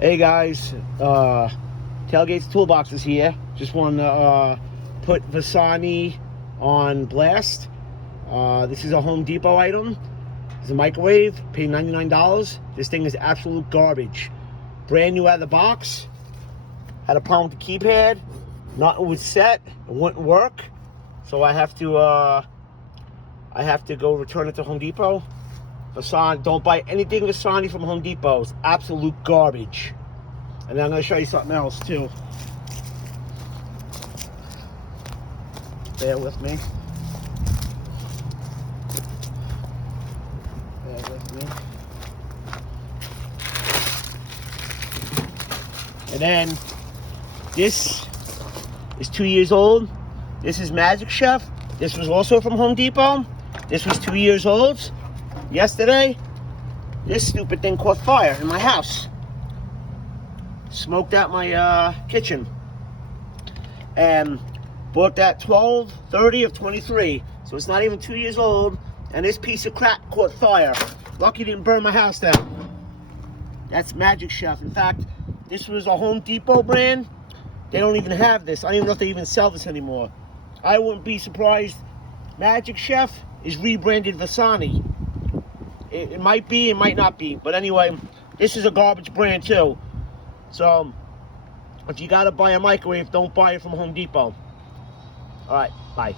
Hey guys, Tailgates&Toolboxes here. Just want to put Vissani on blast. This is a Home Depot item. It's a microwave, paid $99. This thing is absolute garbage. Brand new out of the box. Had a problem with the keypad. Nothing was set. It wouldn't work. So I have to go return it to Home Depot. Vissani, don't buy anything Vissani from Home Depot. It's absolute garbage. And then I'm going to show you something else too. Bear with me. Bear with me. And then this is 2 years old. This is Magic Chef. This was also from Home Depot. This was 2 years old. Yesterday, this stupid thing caught fire in my house. Smoked out my kitchen. And bought that 12/30 of 23. So it's not even 2 years old. And this piece of crap caught fire. Lucky it didn't burn my house down. That's Magic Chef. In fact, this was a Home Depot brand. They don't even have this. I don't even know if they even sell this anymore. I wouldn't be surprised. Magic Chef is rebranded Vissani. It might be, it might not be. But anyway, this is a garbage brand too. So, if you gotta buy a microwave, don't buy it from Home Depot. Alright, bye.